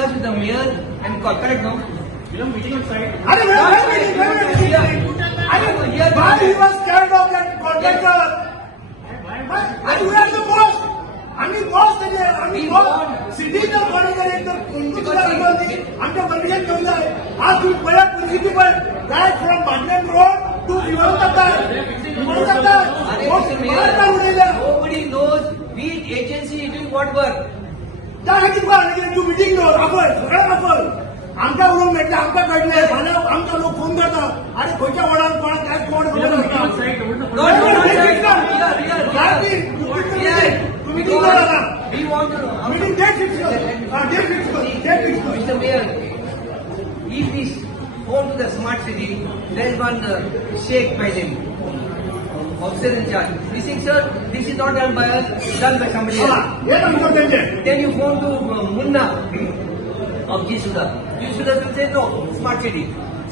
discuss with the mayor and correct now. We are meeting on site. Why he was scared of that contractor? And we are the boss. आम्ही boss त्याचे आम्ही boss सिटीचा manager एकदम आमच्या permission घेऊन जाय आज तुम्ही पहिल्या परिस्थिती पण डायरेक्ट फ्रॉम बांधलेन road to Nobody knows which agency is doing what work. त्यासाठी तू मिटिंग घेऊ आपण सगळं आपण आमच्याकडून भेटले आमच्या कडले आमचा लोक फोन करतात अरे खोच्या वडाला कोणा काय कोण We want to know. Meeting date fix Mr. Mayor, if we go to the smart city, there is one Sheikh by name, officer in charge. We think, sir, this is not done by us, done by somebody else. Then you phone to Munna of G Suda. G Suda will say, no, smart city.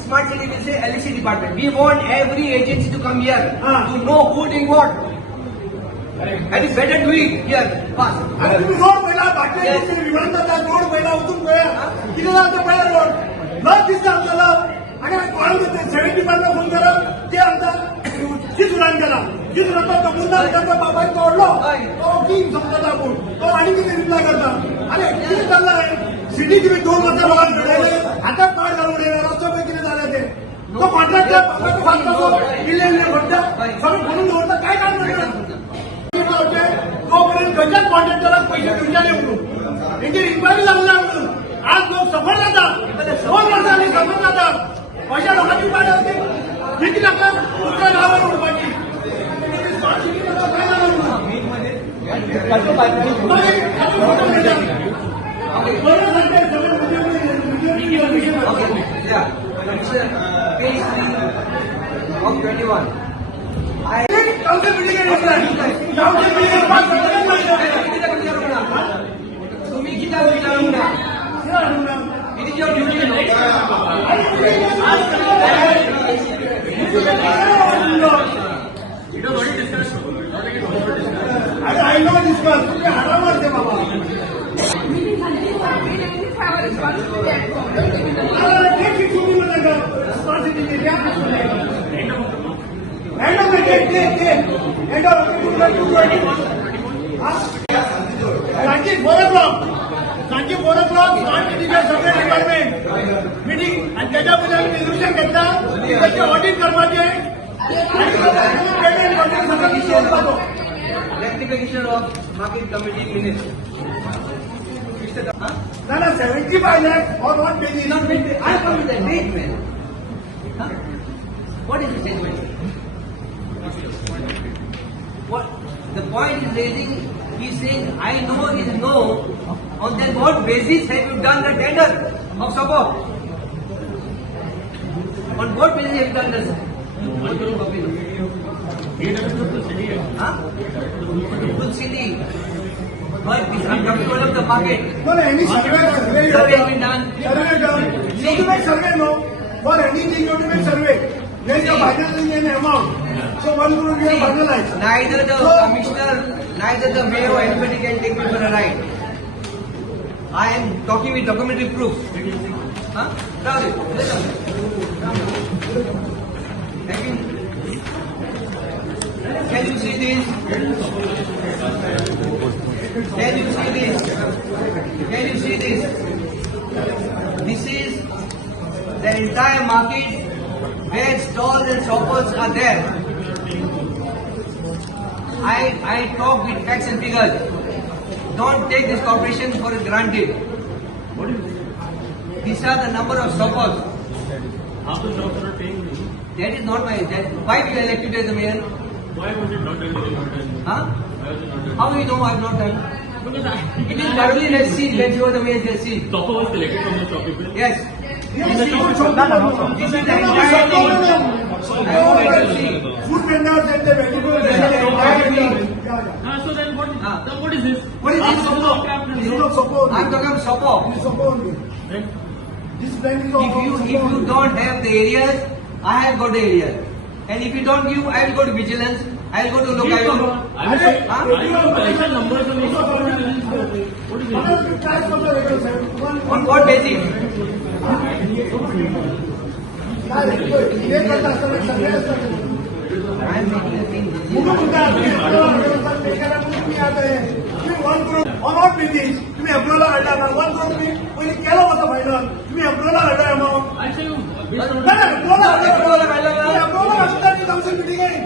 Smart city will say LEC department. We want every agency to come here to know who doing what. And it's better to it here, fast. आणि तुम्ही road पहिला बाटल्या विमानतळाचा road पहिला उतरून तिथे जातो पहिला रोड न दिसतं आपल्याला आणि कॉल 75 फोन करा ते आमचा तीच उडान केला तीच रस्ता तो मुद्दा करता बाबा तोडलो तो की समजत आपण तो आणि किती रिप्लाय करता अरे किती चाललाय सिटी तुम्ही 2 वर्ष बघा हातात पाय घालून रस्ता पैकी झाला ते तो कॉन्ट्रॅक्टर सगळं म्हणून जोडता काय काम करणार तोपर्यंत गजात कॉन्ट्रॅक्टरला पैसे तुमच्याने म्हणून त्यांची इन्क्वायरी लागणार म्हणून आज लोक सफर जातात 2 वर्षांनी सफर जातात अशा लोकांची पाठ होते किती लागतात दुसऱ्या गावावर उडवायची तुम्ही किती विचारू ना It is your duty. I know this one. हरामच आहे बाबा सांची 4 o'clock स्मार्ट सिटीच्या सगळे डिपार्टमेंट मीटिंग आणि त्याच्यामध्ये आम्ही रिझोल्युशन घेतला त्याचे audit करवायचे Rectification of market committee minutes. No, 75 lakhs or what basis? Not wait. I come with a statement. Huh? What is the statement? What the point is raising? He is saying, I know is no. On that what basis have you done the tender of support? On what basis have you done this? Huh? Good city. But I'm talking about the market. No, any survey has been done. Survey done. You have to make survey, no. For anything, you have to make survey. There is a finalizing an amount. So one group you have finalized. Neither the commissioner, neither the mayor or anybody can take me for a ride. I am talking with documentary proof. Huh? Can you see this? Can you see this? Can you see this? This is the entire market where stalls and shoppers are there. I talk with facts and figures. Don't take this corporation for granted. These are the number of shoppers. Half the shops are paying me. That is not my. Why you elected as the mayor? Why was it not done? Huh? Why was it not done? How do you know I have not done? Because It is thoroughly let's see when you are the mayor. Let's see. Topper was collected from the shop people. Yes. Yes, This is the entire thing. I want to see. Food vendors and the vegetables. So then what is this? What is this? This is not support. I'm talking about support. This is support. This bank is If you don't have the areas, I have got the areas. And if you don't give, I will go to vigilance. I will go to local. I will numbers. what is it? On what basis? काय हे करत असताना सगळे असतात I am making a thing. मुलं म्हणतात तुम्ही आता तुम्ही 1 करोड ऑन ऑट बेसिस तुम्ही अप्रोला काढला का 1 करोड तुम्ही पहिले केलं होतं फायनल तुम्ही अप्रोला काढला amount I say you. Based on नाही अप्रोला अप्रोला काढला का? अप्रोला असताना काउन्सिल मिटिंग आहे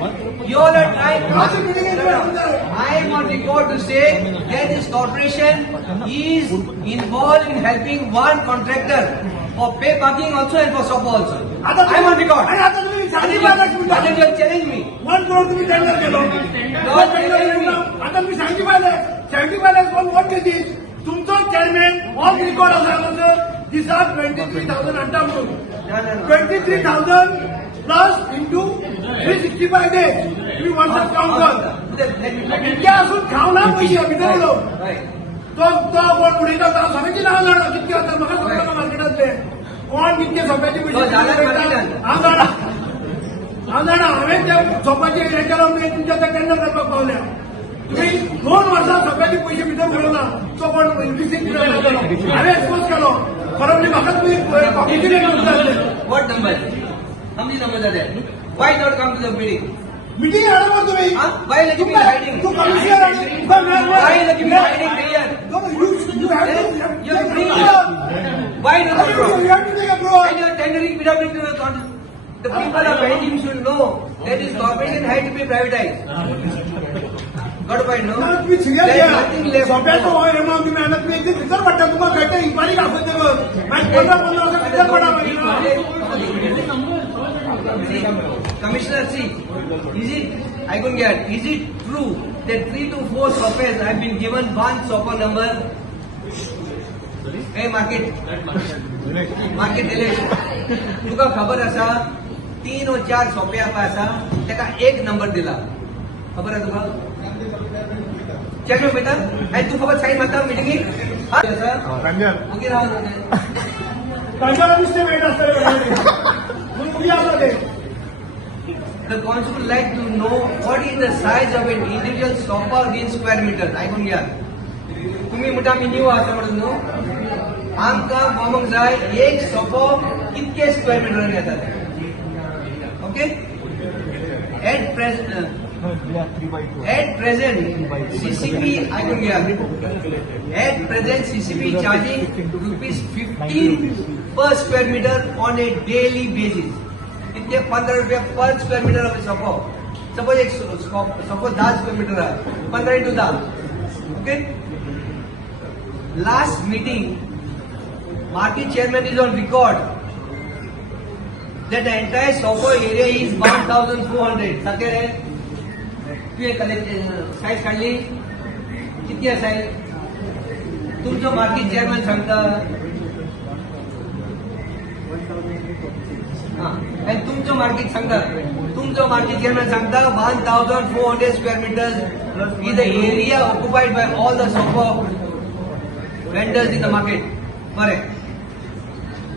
You all are trying. Council meeting आहे I am on record to say that this corporation is involved in helping one contractor for pay parking also and for shop also. I am on record. आणि आता तुम्ही And सांगितलं you have challenged me. 1 crore तुम्ही tender केलं आता मी 75 lakhs on what basis तुमचं chairman of record असं दिस R 23,000 अड्डा म्हणून No, no, no. 23,000 plus into 365 days तुम्ही वर्षात काउंट कर Let me talk. इतक्या असून खाऊ ना पैसे आम्ही ठरवलो Right. तो कोण पुढे सगळ्याची नाव जाणार कितके होतात मग सगळ्यांना मार्केटातले कोण कितके सोप्याचे तो झाला पैसे जाणार हांवें त्या सोप्याचे हेच्या लावून तुमच्या त्या टेंडर करपाक पावल्या तुम्ही 2 वर्सां सोप्याचे पैसे भितर मिळवना तो कोण रिसीव हांवें एक्सपोज केलो परत म्हाका तुम्ही कॉपीचे What number? How many numbers are there? Why not come to the meeting? Meeting हाडा मग तुम्ही Huh? Why are you giving me hiding? तू कमिशनर आणि Why are you giving me hiding here? You have bring Why not come from? When you are tendering without bringing to the con- the people of Beijing should know that this corporation had to be privatized. Got to find no? तुम्ही serious There is घ्या nothing left. सोप्याचं होय रे मग तुम्ही आणत नाही ते भितर पडता तुम्हाला काय काय इन्क्वायरी दाखवते मग आणि 15 वर्ष भितर पडा Commissioner, see, is it, I couldn't get, is it true that 3 to 4 softwares have been given one software number? Hey, market dilesh. तुका खबर असा 3 or 4 सोप्या असा त्याका एक नंबर दिला खबर आहे तुका चेक में बेटा आणि तू फक्त साईन म्हणता मीटिंग हा सर ओके राहू त्यांच्याला नुसते वेट असतं मग तुम्ही असं ते The council would like to know what is the size of an individual stopper in square meters. I couldn't get. तुम्ही मोठा मी न्यू असं म्हणून नो आमका बोमंग जाय एक स्टॉपर कितके स्क्वेअर मीटर येतात okay at present CCP I couldn't get. At present CCP charging rupees 15 per square meter on a daily basis. इतने 15 रुपया पर स्क्वायर मीटर of सपोज एक सपोज 10 स्क्वायर मीटर है 15 into 10 okay last meeting market chairman is on record that the entire Sopo area is 1,400 सत्य है तू एक size काढली किती आहे साइज तुमचं मार्केट चेअरमॅन सांगता आणि तुमचं मार्केट सांगतात तुमचं मार्केट चेअरमॅन सांगता 1,400 square meters is the area occupied by all the Sopo vendors in the market. Correct.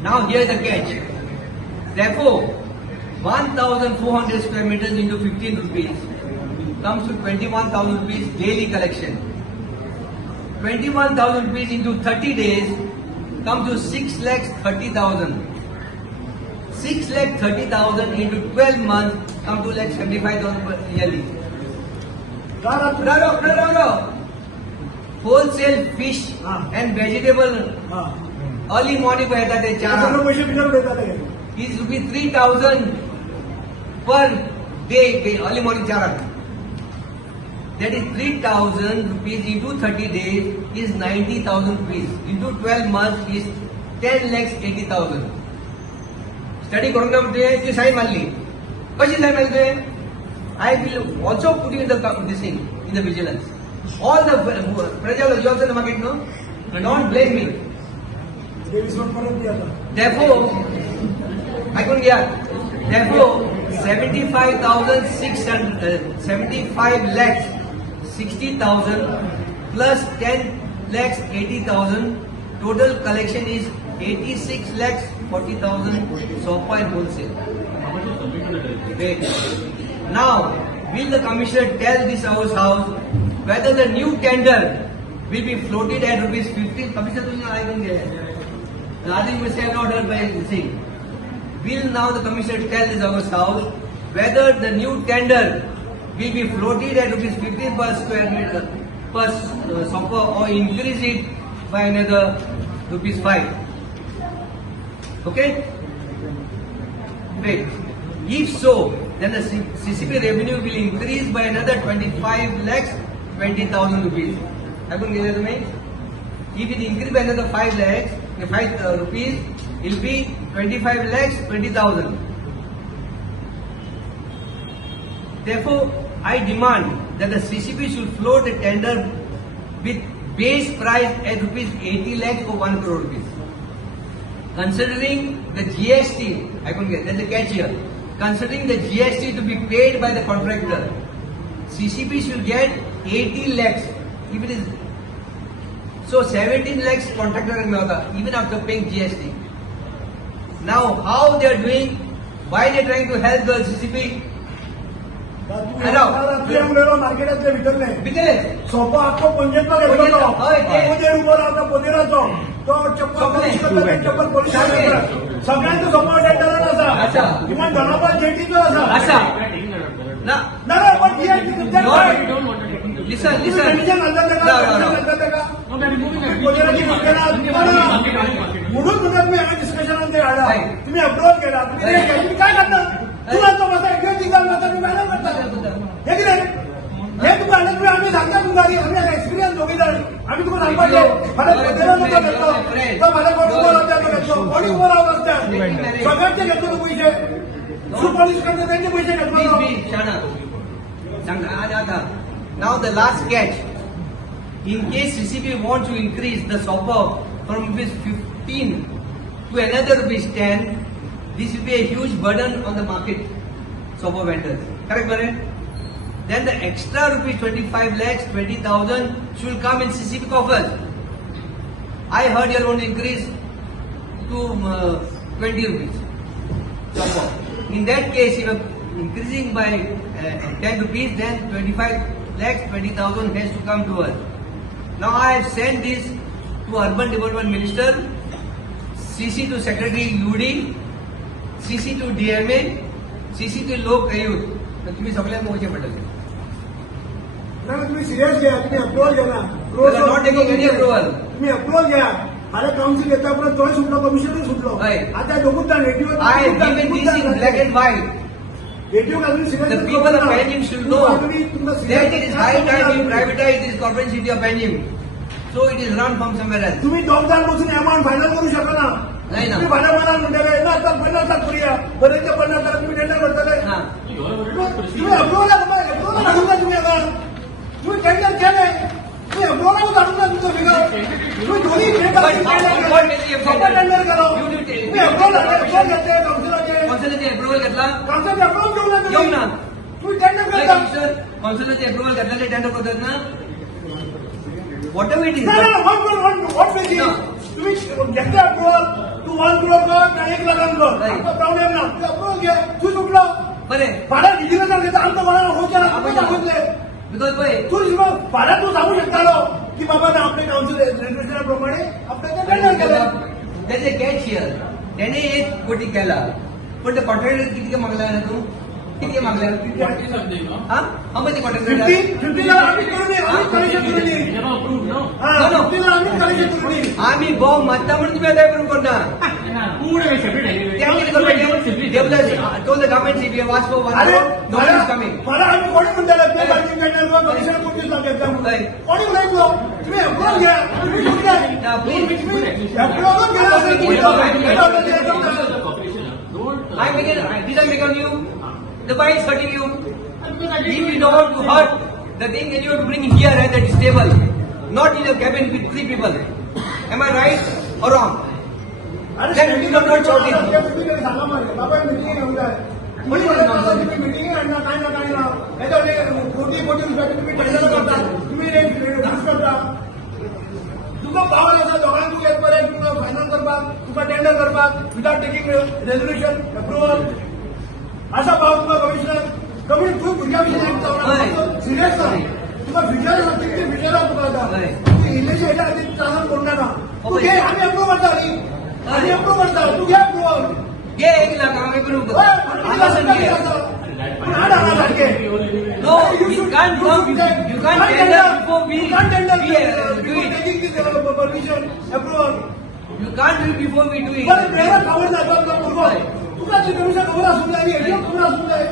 Now here is the catch. Therefore, 1,400 square meters into 15 rupees comes to 21,000 rupees daily collection. 21,000 rupees into 30 days comes to 6,30,000. 6,30,000 into 12 months come to like 75,000 yearly. No. Wholesale fish and vegetable early morning को येतात ते सगळं पैसे भितर देतात is rupees 3,000 per day early morning chara. That is 3,000 rupees into 30 days is 90,000 rupees. Into 12 months is 10,80,000. Study करून म्हणते ती साईन मारली कशी साईन मारते I will also put in this thing in the vigilance all the प्रजा you also in the market no don't blame me therefore I couldn't get therefore 75 lakhs 60,000 plus 10 lakhs 80,000 total collection is 86 lakhs 40,000 Sopa and wholesale. Wait. Now, will the commissioner tell this house whether the new tender will be floated at rupees 15? Commissioner, I don't get. Nothing which I have not heard by this thing. Will now the commissioner tell this August House whether the new tender will be floated at rupees 15 per square meter per SOPA or increase it by another rupees 5. Okay? Wait. If so, then the CCP revenue will increase by another 25 lakhs 20,000 rupees. I couldn't get it, mate. If it increase by another 5 lakhs, 5 rupees, it will be 25 lakhs 20,000. Therefore, I demand that the CCP should float a tender with base price at rupees 80 lakhs or 1 crore rupees. Considering the GST, I couldn't get, there's a catch here. Considering the GST to be paid by the contractor, CCP should get 80 lakhs. If it is so, 17 lakhs contractor में होता, even after paying GST. Now, how they are doing? Why they are trying to help the CCP? मार्केटातले विकले बिकले. सोपा अख्खो पंचायतला घेतलो पंचायत, हय, ते. पोदेर उभो रावता पोदेराचो तो चप्पल सोपले. पॉलिश करता ते चप्पल पॉलिश सारके. करता सगळ्यांचो सोपा टेंडरान अच्छा. आसा किमान धर्माबाद जेटीचो आसा असा. ना, ना ना पण ही आहे तुमच्या No. काय listen, तुम्ही listen. कंडिशन घालता ते No, का no, कंडिशन no. घालता ते का No, they're removing it. पोदेराची मागणा म्हणून तुला तुम्ही आम्ही डिस्कशनात ते आला Right. तुम्ही अप्रोच केला तुम्ही ते केलं. तुम्ही काय करता तुला तो माझा एक दिवस माझा तुम्ही मॅनेज करता हे की नाही हे तुका तुम्ही आम्ही सांगता तुमका की आम्ही एक्सपिरियन्स दोघी जण आम्ही तुका सांगपाचे मला पोदेरा नव्हता घेतलो तो मला कोण उभो राहता घेतलो कोणी उभो राहत असतात सगळ्यांचे घेतलो तो पैसे सुपॉलिश करते त्यांचे पैसे घेतलो Please be shut up. Now the last catch. In case CCP wants to increase the SOPA from rupees 15 to another rupees 10, this will be a huge burden on the market SOPA vendors. Correct, Bharat? Then the extra rupees 25 lakhs 20,000 should come in CCP coffers. I heard you want to increase to 20 rupees SOPA. In that case, if you are increasing by 10 rupees, then 25 lakhs 20,000 has to come to us. Now I have sent this to Urban Development Minister, CC to Secretary UD, CC to DMA, CC to Lok Ayuth. तर तुम्ही सगळ्यांना मोजे पडले. तुम्ही serious घ्या तुम्ही approach घ्या ना They are not taking any approval. तुम्ही अप्रोच घ्या मला काउन्सिल येतापर्यंत तोय सुटलो कमिशनर सुटलो Right. आता दोघूच जण I have given this in black and white. The people of Panjim should know that it is high time we privatize this corporate city of Panjim. So it is run from somewhere else. तुम्ही दोघ जण बसून amount final करू शकता ना नाही ना. तुम्ही भाडा मला म्हणताले ना आता 50,000 करूया बरेचच्या 50,000 तुम्ही टेंडर करताले हा. You're worried about तुम्ही procedure. अप्रोच तुम्ही आता तुम्ही टेंडर केले तुम्ही अप्रोच काढून ना तुमचं वेगळं तुम्ही दोन्ही But what will you स्वतः टेंडर करा You do it. तुम्ही अप्रोच घेतले काउन्सिलरचे कौन्सिलरचे अप्रुव्हल घेतला. काउन्सिलरचे अप्रोच घेऊन ना येऊ ना. तुम्ही टेंडर करता कौन्सिलरचे अप्रुव्हल घेतलेले टेंडर करतात ना. Whatever it is. नाही नाही वन पेजी No. तुम्ही घेतले अप्रोच तू 1 करोड कर ना 1 लाखान कर Right. आता प्रॉब्लेम ना तू अप्रोच घे तू सुटलो बरे. भाडा दिलं तर घेता आमचं भाडा होत्या ना आपण सांगितले Because why? तू भाडा तू सांगू शकता की बाबा ना आपल्या काउन्सिल रेग्युलेशनप्रमाणे आपण ते टेंडर केलं त्याचे कॅच हिअर त्याने 1 कोटी केला पण त्या कॉन्ट्रॅक्टर किती मागला ना तू किती मागला What is something, no? हा हा मध्ये कॉन्ट्रॅक्टर 50 ला आम्ही करून आम्ही कलेक्शन करून You never approved, no? हा No, no. 50 ला आम्ही कलेक्शन करून आम्ही भाऊ मागता म्हणून तुम्ही आता अप्रूव्ह करता Who would have accepted anyway? They No, told don't simply tell me. the government if you have asked for 1 अरे crore, no one is coming. मला आम्ही कोणी म्हणताले ते बाजू टेंडर वर कमिशन कोणतीच लागेल कोणी म्हणायचं तुम्ही अप्रोच घ्या तुम्ही सुटले Now, please, अप्रोच केला असेल तुम्ही The corporation, don't. I begin, did I become you? The buy is hurting you. If you don't want to hurt the thing, then you have to bring here at the table, not in a cabin with 3 people. Am I right or wrong? Then you are not shouting. सांगा मला बाबा meeting घेऊन जाय कोणी म्हणत तुम्ही meeting आणणार काय ना काय ना याच्यावर कोटी कोटी रुपयाचे तुम्ही टेंडर करता तुम्ही रेट करता तुमका पावर असा दोघांना तू एक पर्यंत तुमका फायनल करपाक तुका टेंडर करपाक विदाउट टेकिंग रेझोल्युशन अप्रुव्हल असा पावर तुका कमिशनर कमी खूप भुरग्या विषयी सिरियस ना तुका फ्युचर किती फ्युचर तुका आता हय. इलेक्शन ह्याच्या आधी चालून कोण ना तू घे आम्ही अप्रूव्ह करता आणि अप्रूव्ह करता तू घ्या अप्रूव्हल घे 1 लाख आम्ही approve करतो. आश्वासन घे. No, you can't come. You can't tender before we do it. Permission approval You can't do it before we do it. पण प्रेरणा खबर जातात ना पूर्व तुला कमिशन खबर असून जाय एटीएम खबर असून जाय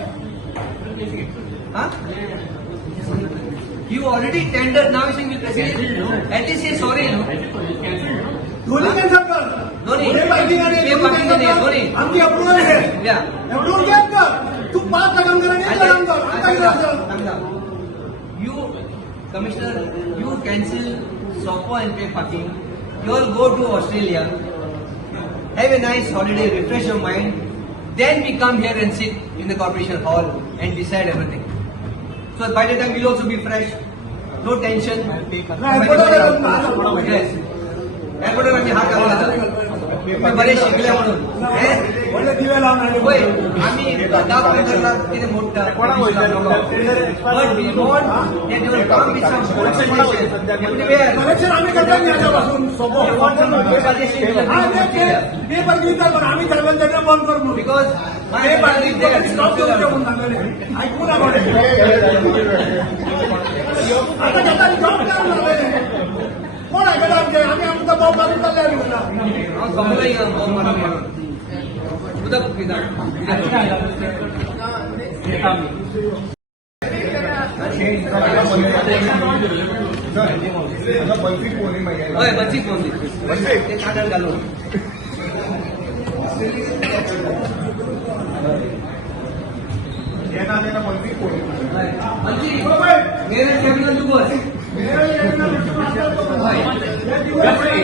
Huh? You already tendered. Now you saying you can at least say sorry, no? दोन्ही कॅन्सल कर दोन्ही. दोन्ही पार्किंग आणि ते parking आणि दोन्ही. आमची अप्रूव्हल आहे Yeah. अप्रूव्हल घ्या कर तू 5 काम कर आणि 1 काम कर आता काय करायचं You, Commissioner, you cancel SOPO and pay parking. You all go to Australia. Have a nice holiday, refresh your mind. Then we come here and sit in the corporation hall and decide everything. So by the time we'll also be fresh. No tension. Yes. एअरपोर्टवर आम्ही हात घालून जातो. बरेच शिकले म्हणून. वडले दिवे लावून आले होय, आम्ही 10 पेंटरला तिथे मोठा But we want that they will come with some suggestions. Everywhere. Connection आम्ही करता नाही याच्यापासून सोपं They want some suggestions. हा ते पण गीता पण आम्ही सर्वांनी त्यांना बंद करतो Because my ते party is there. स्टॉप करून ठेवून सांगले ऐकू ना आता घेता जॉब करणार कोण आहे का आमचे आम्ही आमचा भाव बाजू चालले आम्ही म्हणा कमलाही म्हणून. उदक पिता. होय, बच्ची फोन दे. ते कागद घालून. बच्ची, मेरे कॅबिनेट तू बस.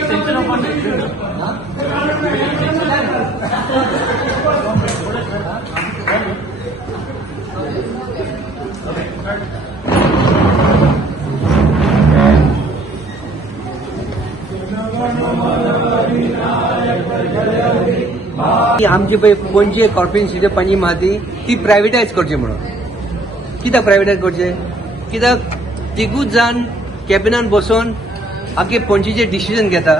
extension of one. आमची पळय पणजे कॉर्पोरेशन पाणी माती ती प्रायव्हेटायज करची म्हणून. कित्याक प्रायव्हेटायज करचे? कित्याक तिगूच जाण कॅबिनान बसून आख्खे पणजेचे डिसिजन घेता.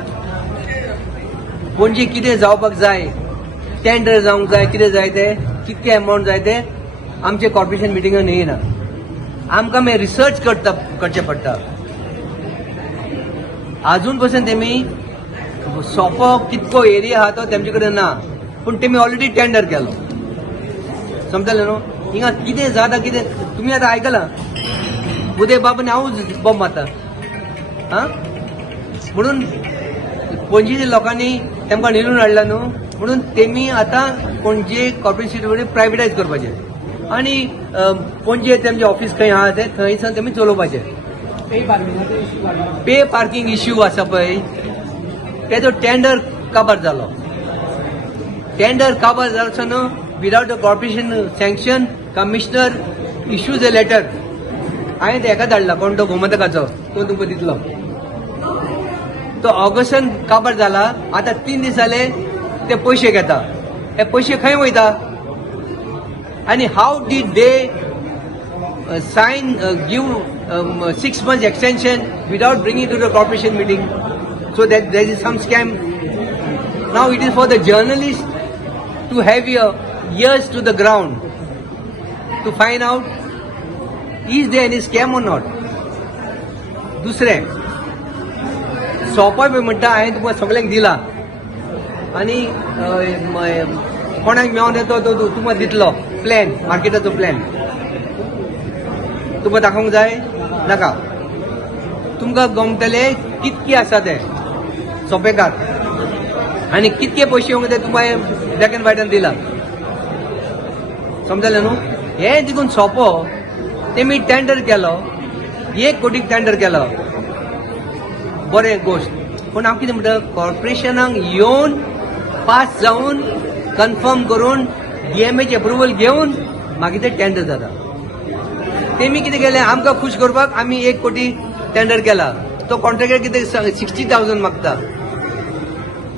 पणजे कितें जावपाक जाय, टेंडर जावंक जाय, कितें जाय ते, कितके अमावंट जाय ते आमचे कॉर्पोरेशन मिटिंगान येयना. आमकां मागीर रिसर्च करचें पडटा. अजून पसून तेमी सोपो कितको एरिया आहा तो तेमचे कडेन ना, पूण तेमी ऑलरेडी टेंडर केलो. समजलें न्हू? हिंगा कितें जाता कितें तुमी आतां आयकलां उदय बाबान हांवूच बॉम्ब मारता. हा म्हणून पणजेच्या लोकांनी तेमकां निवडून हाडला न्हू, म्हणून तेमी आतां पणजे कॉर्पोरेशन प्रायव्हेटायज करपाचें आनी पणजे तेमचें ऑफिस खंय आहा तें थंयसान तेमी चलोवपाचें. पे पार्किंग इश्यू आसा पळय तेजो टेंडर काबार जालो. टेंडर काबार जावचो without a corporation sanction commissioner issues a letter. हांवें तेका धाडला कोण तो गोमंतकाचो तो तुमकां दितलो. तो ऑगस्टान काबार जाला. आतां 3 दीस जाले ते पयशे घेता. हे पयशे खंय वयता? आनी how did they sign give 6 months extension without bringing to the corporation meeting? So that there is some scam. Now it is for the journalist to have your ears to the ground to find out is there any scam or not. दुसरें सोपो पळय म्हणटा हांवें तुमकां सगळ्यांक दिला आनी कोणाक मेळोन येतो तो तुमकां दितलो प्लॅन, मार्केटाचो प्लॅन. तुमकां दाखोवंक जाय नाका. तुमकां गमतले कितके आसा ते सोपेकार आनी कितके पयशे येवंक ते तुमकां ब्लॅक एंड व्हायटान दिला. समजलें न्हू? हें देखून सोपो तेमी टेंडर केलो 1 कोटीक टेंडर केलो. बरें गोश्ट. पूण हांव कितें म्हणटा कॉर्पोरेशनाक येवन पास जावन कन्फर्म करून DMAचे अप्रुवल घेवन मागीर ते टेंडर जाता. तेमी कितें केलें आमकां खुश करपाक आमी 1 कोटी टेंडर केला. तो कॉन्ट्रॅक्टर कितें 60,000 मागता.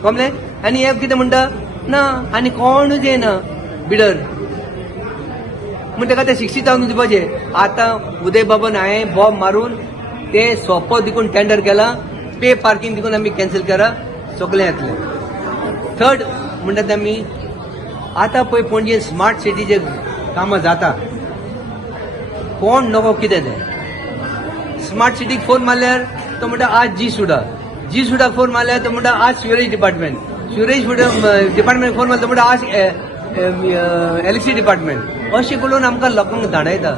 कमलें? आनी हे कितें म्हणटा ना आनी कोणूच येना बिडर म्हण ताका ते 60,000 दिवपाचे. आतां उदय बाबान हांवें बॉम्ब मारून ते सोपो देखून टेंडर केला. पे पार्किंग देखून आमी कॅन्सल करा सगळें येतलें. थर्ड म्हणटा ते आमी आतां पळय पणजे स्मार्ट सिटीचे कामां जाता कोण नको कितें तें स्मार्ट सिटीक फोन मारल्यार तो म्हणटा आज जी सुडाक फोन मारल्यार तो म्हणटा आज स्युरेज डिपार्टमेंट फोन मारता तो म्हणटा आज इलेक्ट्रिसिटी डिपार्टमेंट अशें करून आमकां लोकांक धाडयता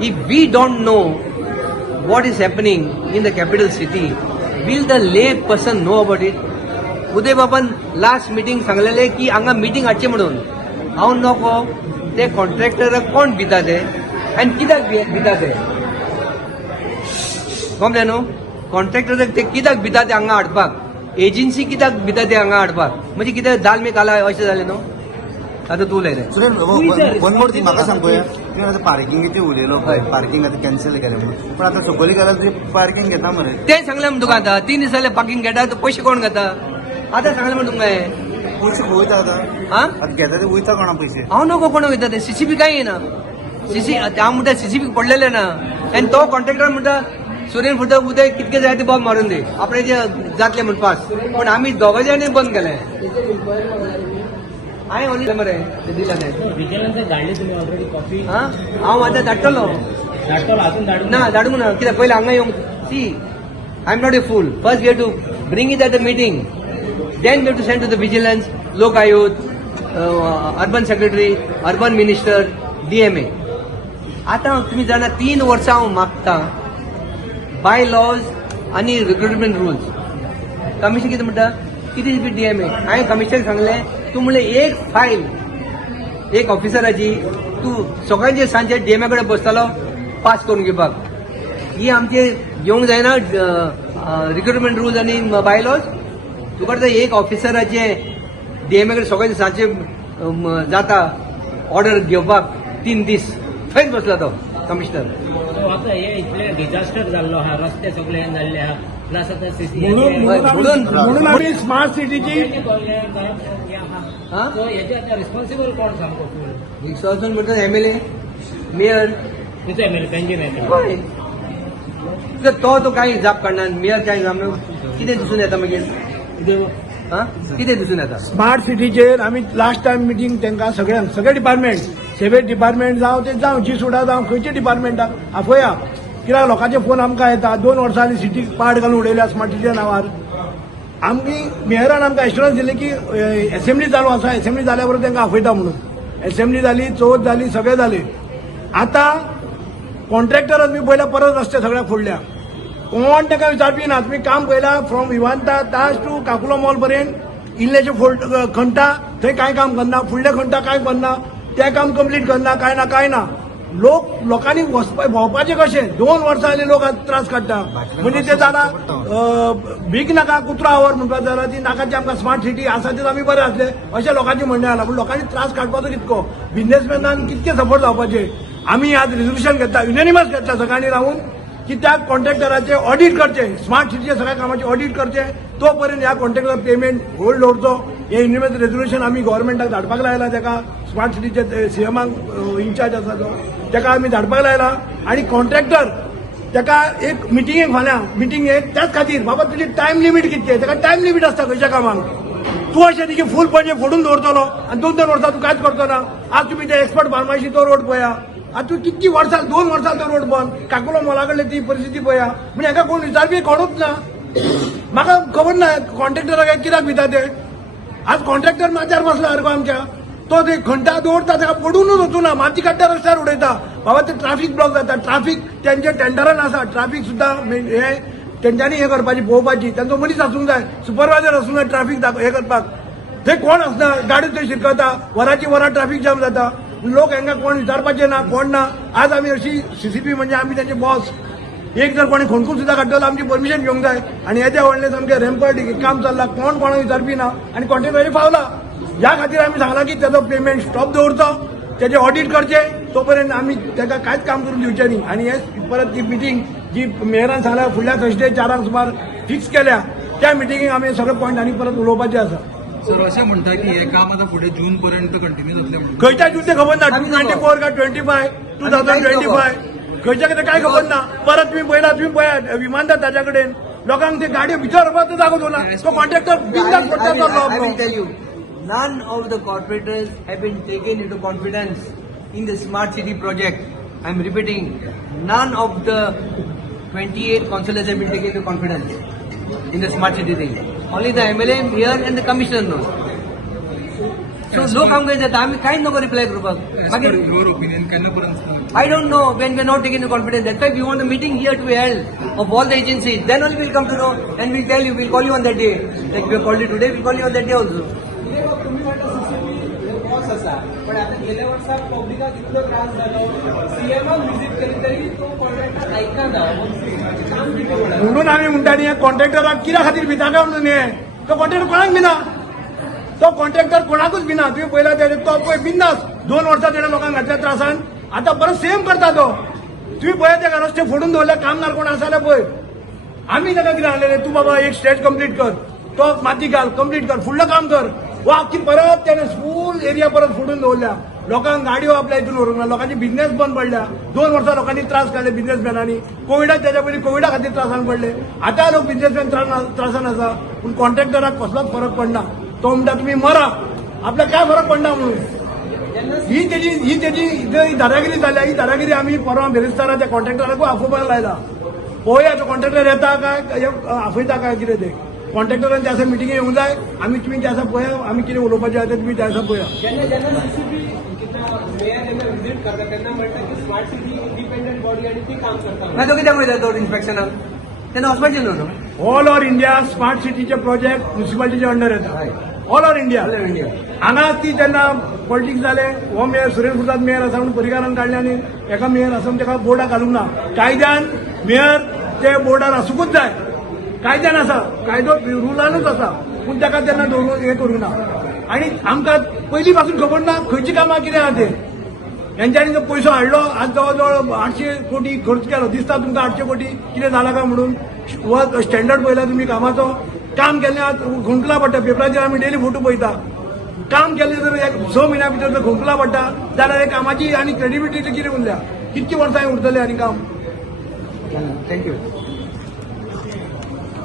if we don't know what is happening in the capital city, will the lay person know about it? उदय बाबान लास्ट मिटींग सांगलेले की हांगा मिटींग हाडचें म्हणून हांव नको ते कॉन्ट्रॅक्टराक कोण भिता ते आनी कित्याक भिता ते गमलें न्हू कॉन्ट्रॅक्टराक ते कित्याक भिता ते हांगा हाडपाक एजन्सी कित्याक भिता ते हांगा हाडपाक म्हणजे कितें दाल मी काला अशें जालें न्हू आतां तूं उलयलें सुरेश वन मोर थिंग म्हाका सांग पळय तुवें आतां पार्किंगेचे उलयलो पळय पार्किंग आतां कॅन्सल केलें म्हणून पण आतां सकयल गेल्यार तुवें पार्किंग घेता मरे तें सांगलें म्हणून तुका आतां 3 दीस जाले पार्किंग घेता तो पयशे कोण घेता आतां सांगलें म्हणून तुमकां हें पयशे वयता आतां हा आतां घेता ते वयता कोणा पयशे हांव नको कोण वयता ते सीसीबी काय येना हांव म्हणटा सीसीबी पडलेले ना आनी तो कॉन्ट्रॅक्टर म्हणटा सुरेन फुटो उदय कितके जाय ते बॉम्ब मारून दी आपणे जे जातले म्हण पास पण आमी दोगां जाणी बंद केलें हांवें ओनली मरे ते दिला ते विजिलन्स धाडली तुम्ही ऑलरेडी कॉपी हा हांव आतां धाडटलो धाडटलो अजून धाडून ना धाडूंक ना कित्याक पयलीं हांगा येवंक see I am not a fool first we have to bring it at the meeting then we have to send to the vigilance Lokayukta urban secretary urban minister DMA आतां तुमी जाणा 3 वर्सां हांव मागता बाय लॉज आनी recruitment rules commission कितें म्हणटा कितें DMA हांवें कमिशनर सांगलें तूं म्हणलें एक फायल एक ऑफिसराची तूं सकाळचे सांजे DMA कडेन बसतालो पास करून घेवपाक ही आमचे घेवंक जायना रिक्रुटमेंट रूल्स आनी बाय लॉज तुका तर एक ऑफिसराचे DMA कडेन सकाळचे सांजे जाता ऑर्डर घेवपाक 3 दीस थंयच बसला तो कमिशनर सो आतां हे इतले डिझास्टर जाल्लो हा रस्ते सगळे हे जाल्ले हा प्लस आतां म्हणून आम्ही स्मार्ट सिटीची हा सो हेचे आता रिस्पॉन्सिबल कोण सामको फूल विश्वासून म्हणतात MLA मेयर तुझो एमएलए पेंजीन हय तो कांय जाप काडना मेयर कांय जाप कितें दिसून येता मागीर हा कितें दिसून येता स्मार्ट सिटीचेर आमी लास्ट टायम मिटींग तांकां सगळ्यांक सगळे डिपार्टमेंट सेवेज डिपार्टमेंट जावं ते जावं जी सुडा जावं खंयचे डिपार्टमेंटाक आपया कित्याक लोकांचे फोन आमकां येता 2 वर्सांनी सिटी पाड घालून उडयल्या स्मार्ट सिटीच्या नांवार आमची मेयरान आमकां एश्युरन्स दिली की असेंब्ली चालू आसा असेंब्ली जाल्या बरोबर तांकां आपयता म्हणून असेंब्ली जाली चवथ जाली सगळें जालें आतां कॉन्ट्रॅक्टरच मी पयल्या परत रस्ते सगळ्याक फोडल्या कोण ताका विचारपी ना तुमी काम पयला from Vivanta Taj to Caculo mall पर्यंत इल्लेशे खंटा थंय कांय काम करना फुडले खंटा कांय करना ते काम कंप्लीट करना कांय ना लोकांनी भोंवपाचें कशें 2 वर्सां जालीं लोक आतां त्रास काडटा म्हणजे ते जाता भीक नाका कुत्रो आवर म्हणपाक जाल्यार ती नाकाची आमकां स्मार्ट सिटी आसा तेच आमी बरे आसले अशें लोकांचें म्हणणें आसा पूण लोकांनी त्रास काडपाचो कितको बिझनेसमॅनान कितके सपोर्ट जावपाचे आमी आज रिझोल्युशन घेतला युनिनिमस घेतला सकाळीं रावून की त्या कॉन्ट्रॅक्टराचे ऑडिट करचे स्मार्ट सिटीचे सगळ्या कामाचे ऑडिट करचे तो पर्यंत ह्या कॉन्ट्रॅक्टर पेमेंट होल्ड दवरचो हे युनिनिमस रेझोल्युशन आमी गव्हर्मेंटाक धाडपाक लायला ताका स्मार्ट सिटीचे सीएमाक इन्चार्ज आसा तो ताका आमी धाडपाक लायला आनी कॉन्ट्रॅक्टर ताका एक मिटिंगेक फाल्यां मिटिंगेक त्याच खातीर बाबा तुजी टायम लिमीट कितके ताका टायम लिमीट आसता खंयच्या कामाक तूं अशें तिचे फूल पणजे फोडून दवरतलो आनी 2-2 वर्सां तूं कांयच करचो ना आज तुमी ते एक्सपर्ट फार्मासी तो रोड पळया आता तू कितकी वर्सां 2 वर्सां तो रोड बंद काकुलो मोला कडले ती परिस्थिती पळया म्हणजे हाका कोण विचारपी कोणूच ना म्हाका खबर ना कॉन्ट्रॅक्टराक कित्याक भिता ते आज कॉन्ट्रॅक्टर माथ्यार बसला सारको आमच्या तो ते घंटा दवरता ताका पडूनच वचूना माती काडटा रस्त्यार उडयता बाबा ते ट्राफीक ब्लॉक जाता ट्राफीक त्यांचे टेंडरान आसा ट्राफीक सुद्दां हे तेंच्यांनी हे करपाची पळोवपाची तांचो मनीस आसूंक जाय सुपरवायझर आसूंक जाय ट्राफीक हे करपाक थंय कोण आसना गाडी थंय शिरकता वरांची वरां ट्राफीक जाम जाता लोक हांकां कोण विचारपाचे ना कोण ना आज आमी अशी सीसीपी म्हणजे आमी त्यांचे बॉस एक जर कोणी खोणकूल सुद्दां काडटलो आमची परमिशन घेवंक जाय आनी येदे व्हडले सामके रॅम्पर्ट काम चल्ला कोण कोणाक विचारपी ना आनी कॉन्ट्रॅक्टरांनी पावला ह्या खातीर आमी सांगला की तेजो पेमेंट स्टॉप दवरचो तेजे ऑडिट करचे तो पर्यंत आमी ताका कांयच काम करून दिवचें न्ही आनी हे परत ती मिटींग जी मेयरान सांगल्या फुडल्या थर्सडे 4 सुमार फिक्स केल्या त्या मिटींगेक आमी सगळे पॉयंट आनी परत उलोवपाचे आसा सर अशें म्हणटा की हे काम आतां फुडें जून पर्यंत कंटिन्यू जातलें म्हणून खंयच्या जून ते खबर ना 2024 काय 25 2025 खंयच्या कितें काय खबर ना परत तुम्ही पळयला तुम्ही पळया विमानतळ ताच्या कडेन लोकांक ते गाडयो भितर व्हरपाचो जागो दवरला तो कॉन्ट्रॅक्टर बिंदास पडटा I will तो tell you, none of the corporators have been taken into confidence in the smart city project. I am repeating, none of the 28 councillors have been taken into confidence in the smart city thing. Only the MLA, mayor and the commissioner knows. So लोक आमकां येता आमी कांयच नको reply करपाक मागीर your opinion केन्ना पर्यंत I don't know when we are not taken into confidence. That's why we want a meeting here to be held of all the agencies. Then only we'll come to know and we'll tell you, we'll call you on that day. Like we have called you today, we'll call you on that day also. पण आता गेल्या वर्षात पब्लिकाक इतलो त्रास जालो सीएमाक visit केली तरी तो कॉन्ट्रॅक्टर ऐकना काम किती म्हणा म्हणून आम्ही म्हणटा न्ही कॉन्ट्रॅक्टराक कित्या खातीर भिता काय म्हणून हे तो कॉन्ट्रॅक्टर कोणाक भिना तो कॉन्ट्रॅक्टर कोणाकूच भिना तुम्ही पयला तेणे तो पळय बिंदास 2 वर्सां तेणे लोकांक घातल्या त्रासान आता परत सेम करता तो तुम्ही पळय ते रस्ते फोडून दवरले कामगार कोण आसा जाल्यार पळय आम्ही ताका कितें सांगलेले तूं बाबा एक स्टेज कंप्लीट कर तो माती घाल कंप्लीट कर फुडलं काम कर वा आख्खी परत त्याने फूल एरिया परत फोडून दवरल्या लोकांक गाडयो आपल्या हितून व्हरूंक ना लोकांची बिझनेस बंद पडल्या 2 वर्सां लोकांनी त्रास काडले बिझनेसमॅनांनी कोविडाक त्याच्या पयलीं कोविडा खातीर त्रासान पडले आतां लोक बिझनेसमॅन त्रासान आसा पूण कॉन्ट्रॅक्टराक कसलोच फरक पडना तो म्हणटा तुम्ही मरा आपल्याक काय फरक पडना म्हणून ही त्याची दादागिरी जाल्या ही दादागिरी आम्ही परवा बेरेस्तारा त्या कॉन्ट्रॅक्टराकूय आफोवपाक लायला पळोवया तो कॉन्ट्रॅक्टर येता काय आफयता काय कितें ते कॉन्ट्रॅक्टरान त्या आसा मिटिंगे येवंक जाय आमी तुमी त्या आसा पळया आमी कितें उलोवपाचें आसा तें तुमी त्या आसा पळया जेन्ना सीसीबी मेयर जेन्ना व्हिजिट करता तेन्ना म्हणटा की स्मार्ट सिटी इंडिपेंडंट बॉडी आणि ती काम करता मागीर तो कित्याक वयता तो इन्स्पेक्शनाक तेन्ना वचपाचें न्हू ऑल ओव्हर इंडिया स्मार्ट सिटीचे प्रोजेक्ट म्युनिसिपालिटीच्या अंडर येता ऑल ओव्हर इंडिया हांगा ती जेन्ना पॉलिटिक्स जाले हो मेयर सुरेश प्रसाद मेयर आसा म्हणून परिकारान काडले आनी एका मेयर आसा म्हणून ताका बोर्डाक घालूंक ना कायद्यान मेयर ते बोर्डार आसूंकूच जाय कायद्यान आसा कायदो रुलानूच आसा पूण ताका तेन्ना दवरून हें करूंक ना आनी आमकां पयलीं पासून खबर ना खंयची कामां कितें आहा तें हेंच्यांनी जो पयसो हाडलो आज जवळ जवळ 800 कोटी खर्च केलो दिसता तुमकां 800 कोटी कितें जाला काय म्हणून व स्टँडर्ड पळयला तुमी कामाचो काम केल्लें आज खुंकला पडटा पेपराचेर आमी डेली फोटो पळयता काम केल्लें जर 6 म्हयन्या भितर जर खुंकला पडटा जाल्यार हे कामाची आनी क्रेडिबिलिटी कितें उरल्या कितकी वर्सां उरतलें आनी काम थँक्यू